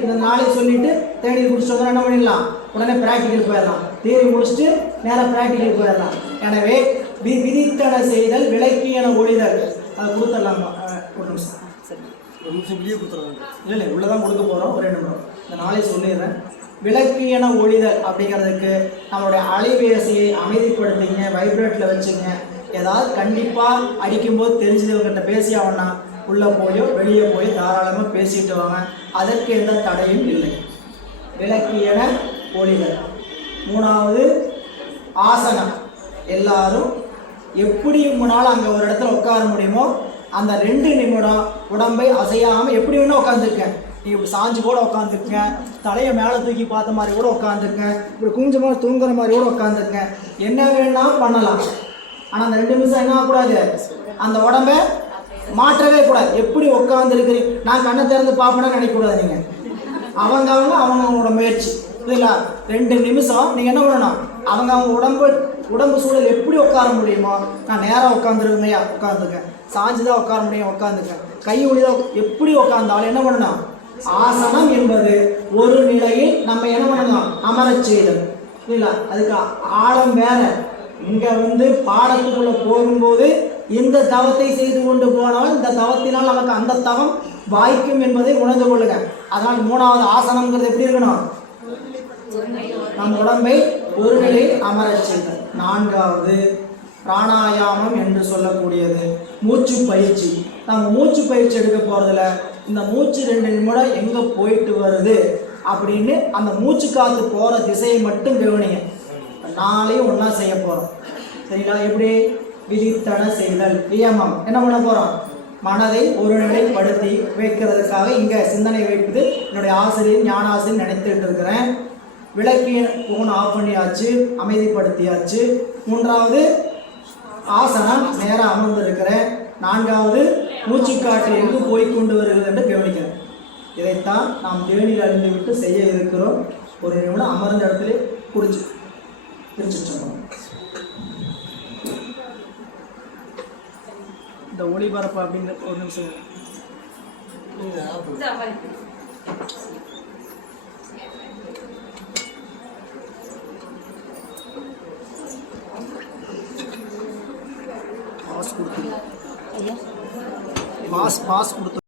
இந்த நாளை சொல்லிட்டு தேநீர் குடிச்சிட்டு வந்தோம் என்ன பண்ணிடலாம், உடனே ப்ராக்டிக்கல் போயிடலாம். தியரி முடிச்சுட்டு நேராக ப்ராக்டிக்கல் போயிடலாம். எனவே விதித்தன செய்தல் விளக்கியன ஒழிதல் அதை கொடுத்துடலாமா? ஒரு நிமிஷம் வெளியே கொடுத்துருவாங்க. இல்லை உள்ளதான் கொடுக்க போகிறோம். ஒரே நிமிடம் இந்த நாளை சொல்லிடுறேன். விளக்கியன ஒழிதல் அப்படிங்கிறதுக்கு நம்மளுடைய அலைபேசியை அமைதிப்படுத்திங்க, வைப்ரேட்டில் வச்சுங்க. ஏதாவது கண்டிப்பாக அடிக்கும்போது தெரிஞ்சவங்ககிட்ட பேசி ஆகணும்னா உள்ளே போயோ வெளியே போய் தாராளமாக பேசிட்டு வாங்க. அதற்கு எந்த தடையும் இல்லை. விளக்கியன ஒழிதல். மூணாவது ஆசனம். எல்லாரும் எப்படி உங்களால் அங்கே ஒரு இடத்துல உட்கார முடியுமோ அந்த 2 நிமிடம் உடம்பை அசையாமல் எப்படி வேணால் உட்காந்துருக்கேன். நீங்கள் இப்படி சாஞ்சு கூட உட்காந்துருக்கங்க, தலையை மேலே தூக்கி பார்த்த மாதிரி கூட உட்காந்துருக்கேன், இப்படி குஞ்சமாக தூங்குற மாதிரி கூட உட்காந்துருக்கேன். என்ன வேணாலும் பண்ணலாம். ஆனால் அந்த 2 நிமிஷம் என்ன ஆகக்கூடாது, அந்த உடம்பை மாற்றவே கூடாது. எப்படி உட்காந்துருக்கிறீங்க, நான் கண்ணை திறந்து பார்ப்பேன்னு நினைக்கக்கூடாது. நீங்கள் அவங்களோட முயற்சி இல்லைங்களா? 2 நிமிஷம் நீங்கள் என்ன பண்ணணும், அவங்க உடம்பு சூழல் எப்படி உட்கார முடியுமோ, நான் நேராக உட்காந்துருக்கையா உட்காந்துருக்கேன், சாஞ்சுதான் உட்கார முடியும் உட்காந்துருக்கேன், கை ஒளிதான் எப்படி உட்காந்தாலும் என்ன பண்ணணும், ஆசனம் என்பது ஒரு நிலையில் நம்ம என்ன பண்ணணும், அமரச் செய்தல் இல்லைங்களா? அதுக்கு ஆழம் வேற. இங்கே பாடத்துக்குள்ள போகும்போது இந்த தவத்தை செய்து கொண்டு போனால் இந்த தவத்தினால் நமக்கு அந்த தவம் வாய்க்கும் என்பதை உணர்ந்து கொள்ளுங்க. அதனால் 3வது ஆசனம்ங்கிறது எப்படி இருக்கணும், நம் உடம்பை ஒரு நிலையில் அமரச் செய்தல். 4வது பிராணாயாமம் என்று சொல்லக்கூடியது மூச்சு பயிற்சி. நம்ம மூச்சு பயிற்சி எடுக்க போகிறதுல இந்த மூச்சு 2 நிமிடம் எங்கே போயிட்டு வருது அப்படின்னு அந்த மூச்சு காற்று போகிற திசையை மட்டும் கவனிங்க. நாளையும் ஒன்றா செய்ய போகிறோம் சரிங்களா? எப்படி விதித்தன செய்தல் நியமம் என்ன பண்ண போகிறோம், மனதை ஒருநிலைப்படுத்தி வைக்கிறதுக்காக இங்கே சிந்தனை வைப்பது என்னுடைய ஆசிரியர் ஞானாசிரியர் நினைத்துட்டு இருக்கிறேன். விளக்கிய ஃபோன் ஆஃப் பண்ணியாச்சு, அமைதிப்படுத்தியாச்சு. 3வது ஆசனம் நேராக அமர்ந்திருக்கிறேன். 4வது மூச்சுக்காற்று எங்கு போய்கொண்டு வருகிறது என்று கவனிக்கிறேன். இதைத்தான் நாம் தேநீர் அழிந்து விட்டு செய்ய இருக்கிறோம். ஒரு நிமிடம் அமர்ந்த இடத்துல பிரிச்சுட்டு சொன்னோம். இந்த ஒளிபரப்பு அப்படிங்கிற ஒரு நிமிஷம் பாஸ் கொடுத்து